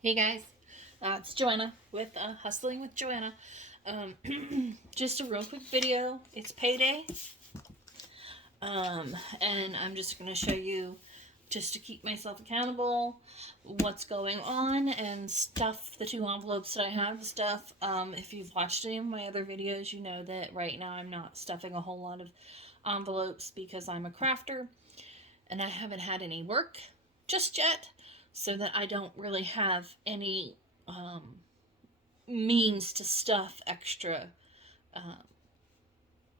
Hey guys, it's Joanna with Hustling with Joanna. Um, just a real quick video. It's payday, and I'm just going to show you, just to keep myself accountable, what's going on and stuff the two envelopes that I have. Stuff. If you've watched any of my other videos, you know that right now I'm not stuffing a whole lot of envelopes because I'm a crafter and I haven't had any work just yet, so that I don't really have any means to stuff extra um,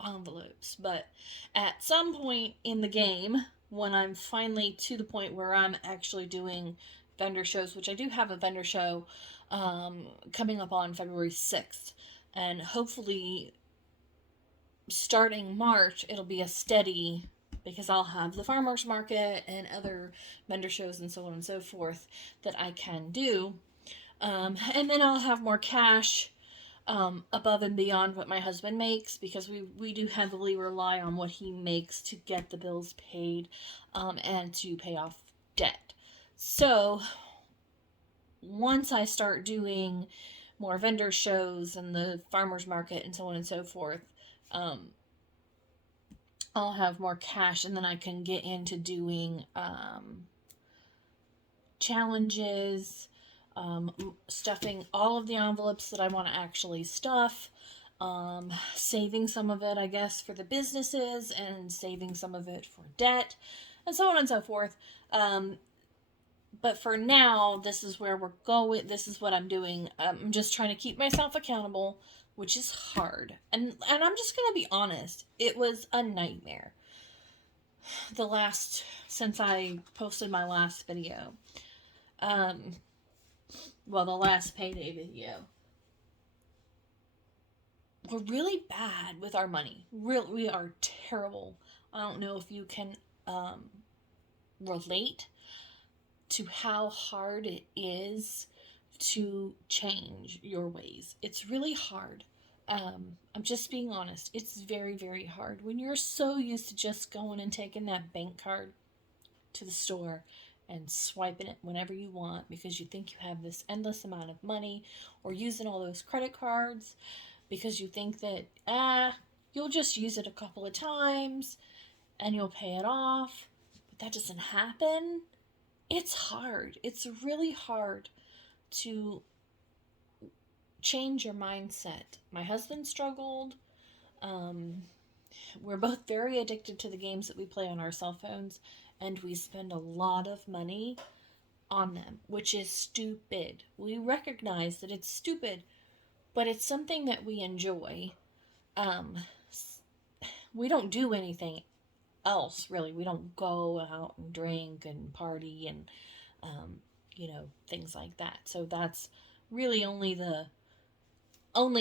envelopes. But at some point in the game, when I'm finally to the point where I'm actually doing vendor shows, which I do have a vendor show coming up on February 6th, and hopefully starting March, it'll be a steady, because I'll have the farmers market and other vendor shows and so on and so forth that I can do. And then I'll have more cash above and beyond what my husband makes, because we do heavily rely on what he makes to get the bills paid and to pay off debt. So once I start doing more vendor shows and the farmers market and so on and so forth, um, I'll have more cash, and then I can get into doing challenges, stuffing all of the envelopes that I want to actually stuff, saving some of it, I guess, for the businesses, and saving some of it for debt, and so on and so forth. But for now, this is where we're going. This is what I'm doing. I'm just trying to keep myself accountable, which is hard. And I'm just gonna be honest. It was a nightmare. The last Since I posted my last video. Um, well, the last payday video. We're really bad with our money. We are terrible. I don't know if you can relate to how hard it is to change your ways. It's really hard. I'm just being honest. It's very, very hard when you're so used to just going and taking that bank card to the store and swiping it whenever you want because you think you have this endless amount of money, or using all those credit cards because you think that you'll just use it a couple of times and you'll pay it off. But that doesn't happen. It's hard. It's really hard to change your mindset. My husband struggled. Um, we're both very addicted to the games that we play on our cell phones, and we spend a lot of money on them, which is stupid. We recognize that it's stupid, but it's something that we enjoy. Um, we don't do anything else, really. We don't go out and drink and party and, things like that. So that's really only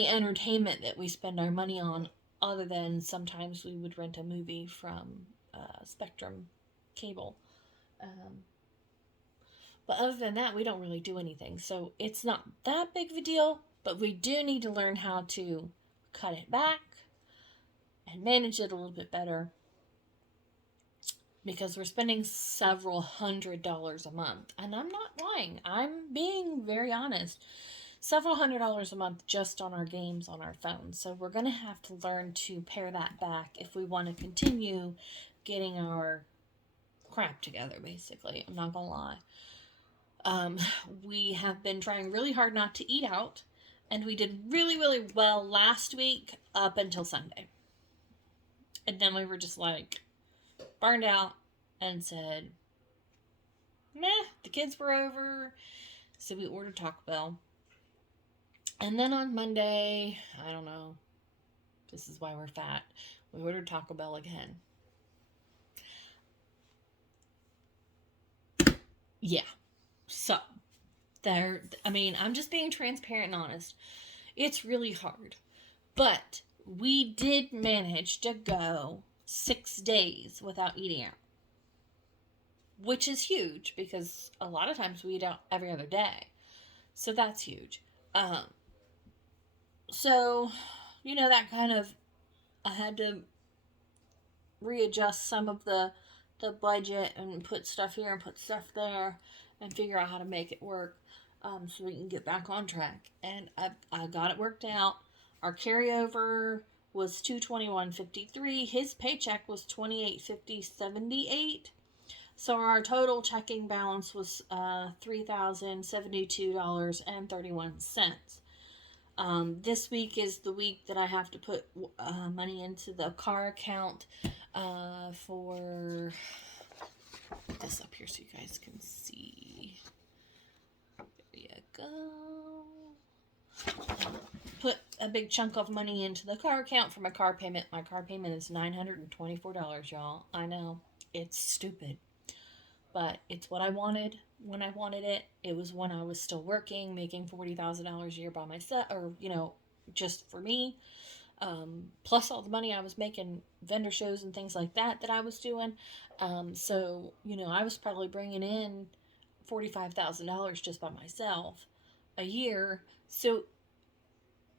entertainment that we spend our money on, other than sometimes we would rent a movie from Spectrum Cable. Um, but other than that, we don't really do anything. So it's not that big of a deal, but we do need to learn how to cut it back and manage it a little bit better, because we're spending several $100s a month. And I'm not lying, I'm being very honest. Several $100s a month just on our games on our phones. So we're going to have to learn to pare that back if we want to continue getting our crap together, basically. I'm not going to lie. We have been trying really hard not to eat out, and we did really, really well last week up until Sunday. And then we were just like burned out and said, meh, the kids were over, so we ordered Taco Bell. And then on Monday, I don't know, this is why we're fat, we ordered Taco Bell again. Yeah. So, I'm just being transparent and honest. It's really hard. But we did manage to go 6 days without eating out, which is huge because a lot of times we eat out every other day. So that's huge. So, that kind of, I had to readjust some of the budget and put stuff here and put stuff there and figure out how to make it work. so we can get back on track. And I got it worked out. Our carryover was $221.53. His paycheck was $28.50.78. So our total checking balance was $3,072.31. This week is the week that I have to put money into the car account for. Put this up here so you guys can see. There you go. Put a big chunk of money into the car account for my car payment. My car payment is $924, y'all. I know, it's stupid, but it's what I wanted when I wanted it. It was when I was still working, making $40,000 a year by myself, or just for me. Plus all the money I was making vendor shows and things like that I was doing. So I was probably bringing in $45,000 just by myself a year. So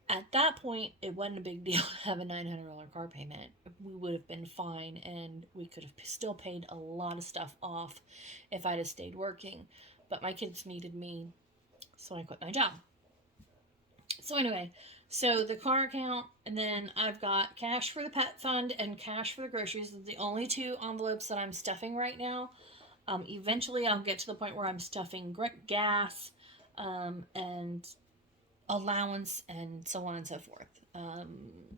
at that point, it wasn't a big deal to have a $900 car payment. We would have been fine, and we could have still paid a lot of stuff off if I'd have stayed working. But my kids needed me, so I quit my job. So anyway, so the car account, and then I've got cash for the pet fund and cash for the groceries. The only two envelopes that I'm stuffing right now. Eventually, I'll get to the point where I'm stuffing gas and allowance and so on and so forth.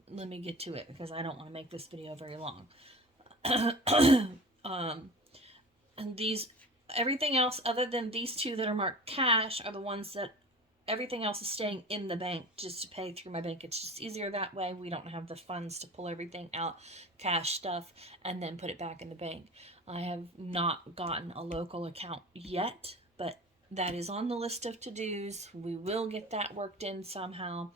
Let me get to it because I don't want to make this video very long. And everything else other than these two that are marked cash are the ones that everything else is staying in the bank just to pay through my bank. It's just easier that way. We don't have the funds to pull everything out, cash stuff, and then put it back in the bank. I have not gotten a local account yet, but that is on the list of to-dos. We will get that worked in somehow.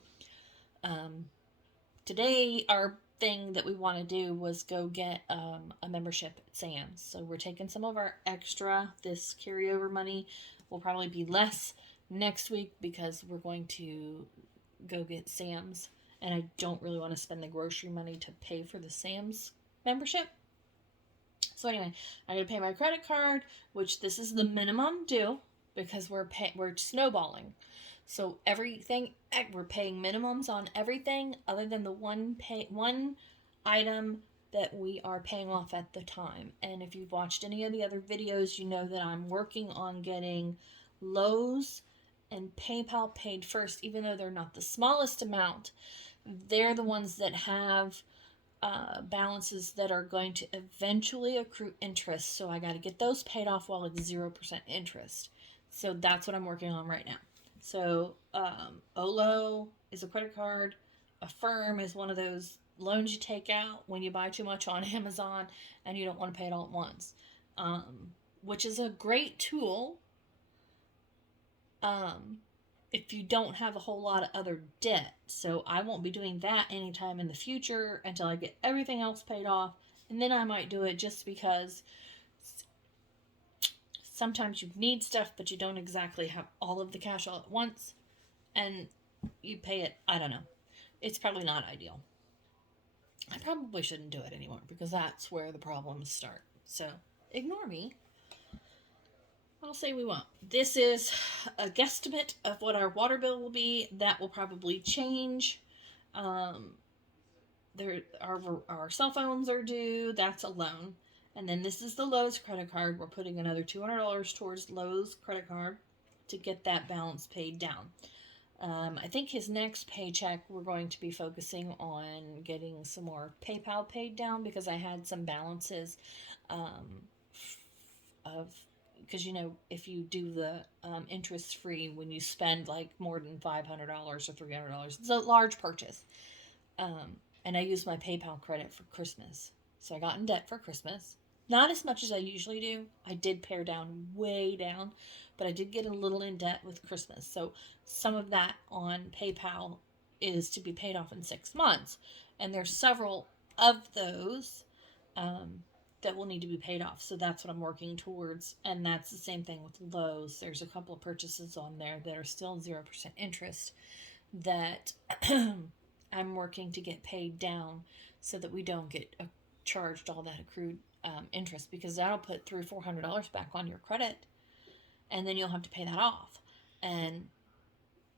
Today, our thing that we want to do was go get a membership at Sam's. So we're taking some of our extra, this carryover money will probably be less next week because we're going to go get Sam's. And I don't really want to spend the grocery money to pay for the Sam's membership. So anyway, I'm going to pay my credit card, which this is the minimum due because we're snowballing. So everything, we're paying minimums on everything other than the one item that we are paying off at the time. And if you've watched any of the other videos, you know that I'm working on getting Lowe's and PayPal paid first, even though they're not the smallest amount. They're the ones that have balances that are going to eventually accrue interest. So I got to get those paid off while it's 0% interest. So that's what I'm working on right now. So OLO is a credit card. Affirm is one of those loans you take out when you buy too much on Amazon and you don't want to pay it all at once, which is a great tool if you don't have a whole lot of other debt. So I won't be doing that anytime in the future until I get everything else paid off. And then I might do it just because sometimes you need stuff, but you don't exactly have all of the cash all at once. And you pay it, I don't know. It's probably not ideal. I probably shouldn't do it anymore because that's where the problems start. So ignore me. I'll say we won't. This is a guesstimate of what our water bill will be. That will probably change. Our cell phones are due. That's a loan. And then this is the Lowe's credit card. We're putting another $200 towards Lowe's credit card to get that balance paid down. I think his next paycheck, we're going to be focusing on getting some more PayPal paid down because I had some balances because if you do the interest free when you spend like more than $500 or $300, it's a large purchase. And I used my PayPal credit for Christmas. So I got in debt for Christmas. Not as much as I usually do. I did pare down, way down, but I did get a little in debt with Christmas. So some of that on PayPal is to be paid off in 6 months. And there's several of those that will need to be paid off. So that's what I'm working towards. And that's the same thing with Lowe's. There's a couple of purchases on there that are still 0% interest that I'm working to get paid down so that we don't get charged all that accrued interest, because that'll put $300 or $400 back on your credit, and then you'll have to pay that off. And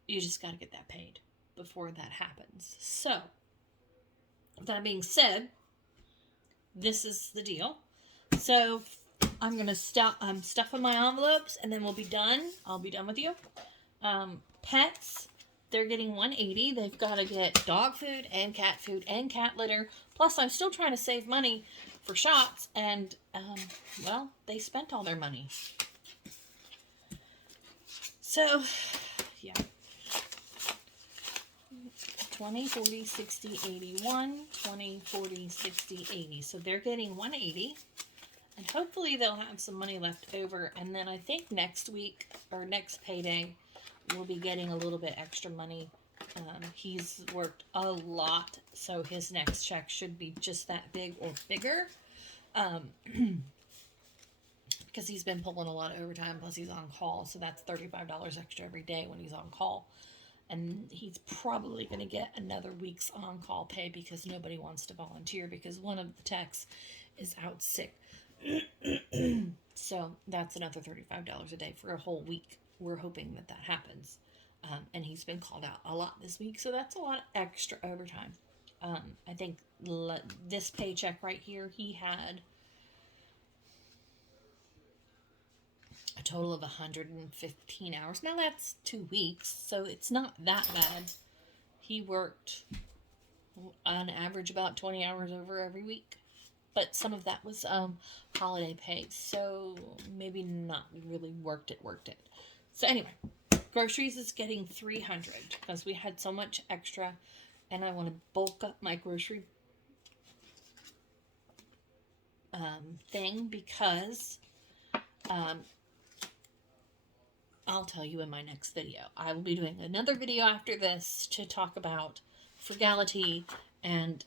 you just got to get that paid before that happens. So, that being said, this is the deal. So, I'm going to stuff in my envelopes, and then we'll be done. I'll be done with you. Pets, they're getting $180. They've got to get dog food and cat litter. Plus, I'm still trying to save money for shots, and, well, they spent all their money. So, yeah. 20, 40, 60, 81, 20, 40, 60, 80. So they're getting 180. And hopefully they'll have some money left over. And then I think next week, or next payday, we'll be getting a little bit extra money. He's worked a lot, so his next check should be just that big or bigger. Because he's been pulling a lot of overtime, plus he's on call. So that's $35 extra every day when he's on call. And he's probably going to get another week's on-call pay because nobody wants to volunteer because one of the techs is out sick. So that's another $35 a day for a whole week. We're hoping that that happens. And he's been called out a lot this week, so that's a lot of extra overtime. I think this paycheck right here, he had a total of 115 hours. Now that's 2 weeks, so it's not that bad. He worked on average about 20 hours over every week, but some of that was holiday pay, so maybe not really worked it. So anyway, groceries is getting 300 because we had so much extra, and I want to bulk up my grocery thing because I'll tell you in my next video. I will be doing another video after this to talk about frugality and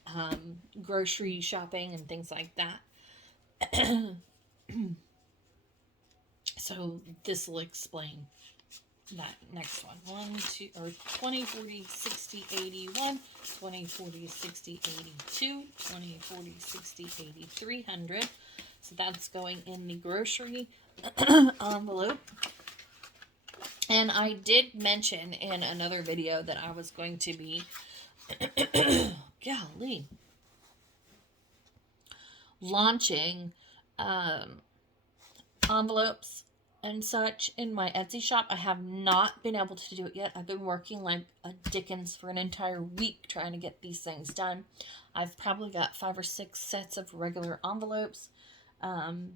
grocery shopping and things like that. So this will explain that next one. 20, 40, 60, 81, 20, 40, 60, 82, 20, 40, 60, 80, 300. So that's going in the grocery envelope. And I did mention in another video that I was going to be, golly, launching envelopes and such in my Etsy shop. I have not been able to do it yet. I've been working like a Dickens for an entire week trying to get these things done. I've probably got 5 or 6 sets of regular envelopes, and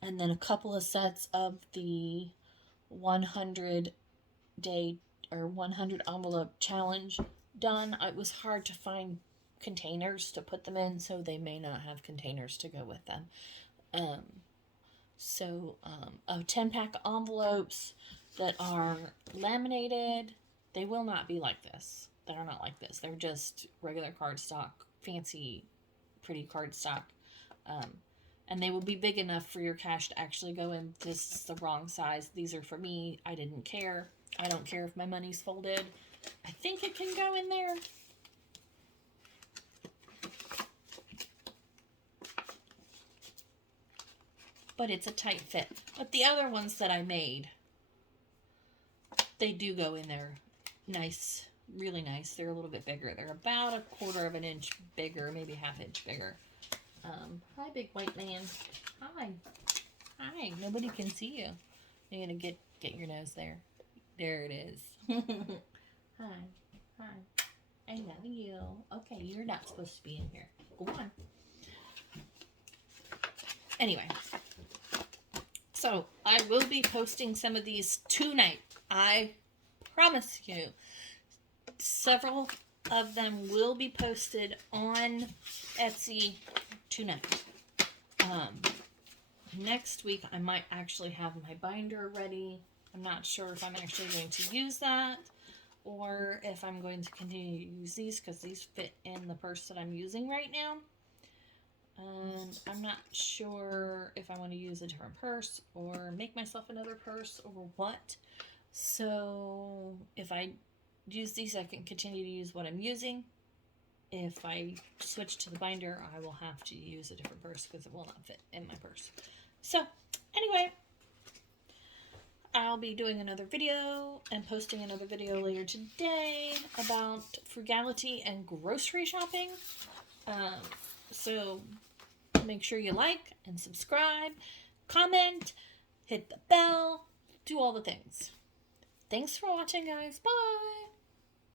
then a couple of sets of the 100 day or 100 envelope challenge done. It was hard to find containers to put them in, so they may not have containers to go with them. Of 10-pack envelopes that are laminated, they will not be like this. They're not like this. They're just regular cardstock, fancy, pretty cardstock. And they will be big enough for your cash to actually go in. This is the wrong size. These are for me. I didn't care. I don't care if my money's folded. I think it can go in there. But it's a tight fit. But the other ones that I made, they do go in there nice, really nice. They're a little bit bigger. They're about 1/4 of an inch bigger, maybe 1/2 inch bigger. Hi, big white man. Hi. Hi. Nobody can see you. You're going to get your nose there. There it is. Hi. Hi. I love you. Okay, you're not supposed to be in here. Go on. Anyway. So, I will be posting some of these tonight. I promise you. Several of them will be posted on Etsy tonight. Next week, I might actually have my binder ready. I'm not sure if I'm actually going to use that or if I'm going to continue to use these because these fit in the purse that I'm using right now. And I'm not sure if I want to use a different purse or make myself another purse or what. So if I use these, I can continue to use what I'm using. If I switch to the binder, I will have to use a different purse because it will not fit in my purse. So anyway, I'll be doing another video and posting another video later today about frugality and grocery shopping. So make sure you like and subscribe, comment, hit the bell, do all the things. Thanks for watching, guys. Bye!